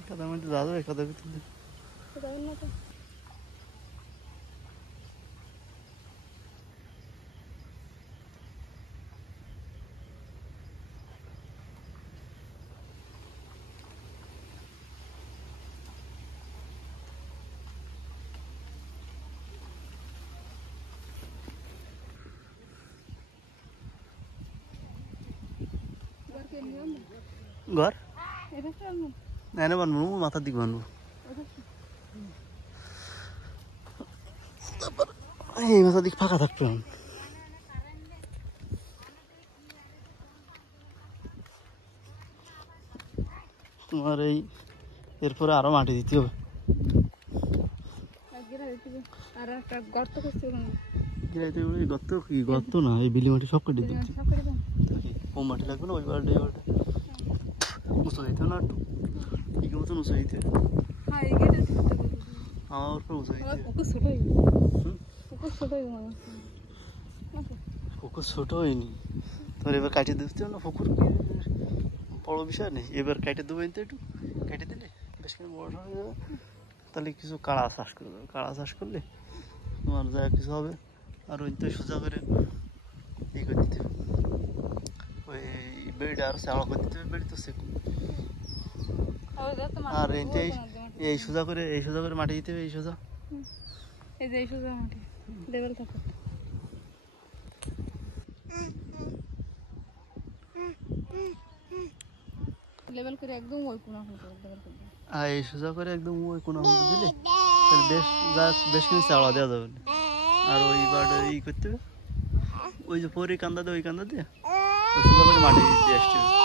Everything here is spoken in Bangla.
কাদার মধ্যে যাওয়া যাবে কাদার ভিতরে যাবেন না তো ঘর এনে বানবো মাথার দিক বানবো তারপর এই মাথার দিক ফাঁকা থাকতো তোমার এই এরপরে আরো মাটি দিতে হবে গর্ত কি গর্ত না এই বিলি মাটি সব কেটে দিচ্ছি ও মাটি লাগবে না ওই বারটা এই বারটা উঁচু দিতে না একটু ঠিক মতন উঁচু দিতে আমার উপর উঁচু দিতে পুকুর ছোট হয়নি তোর এবার কাটিয়ে দিতে না পুকুর বড় বিষয় নেই এবার কেটে দেবো তো একটু কেটে দিলে বেশ করে বড় হয়ে যাবে তাহলে কিছু কাড়া চাষ করে দেবে কাড়া চাষ করলে তোমার যা কিছু হবে আর ওই তো সোজা করে ই করে দিতে হবে ওই বেড়িটা আর শ্যাওড়া করে দিতে হবে বেড়ি তো সেকু আর এই সোজা করে মাটি দিতে হবে এই সোজা মাটি লেভেল থাকে লেভেল করে একদম ওই কোণা হতে লেভেল করে আর এই সোজা করে একদম ওই কোণা হতে দিলে তাহলে বেশ কিছু চাওড়া দেওয়া যাবে আর ওই বারটা ই করতে হবে ওই যে পরে কান্দা দিয়ে ওই কান্দা দিয়ে ওই সোজা করে মাটি দিয়ে আসতে হবে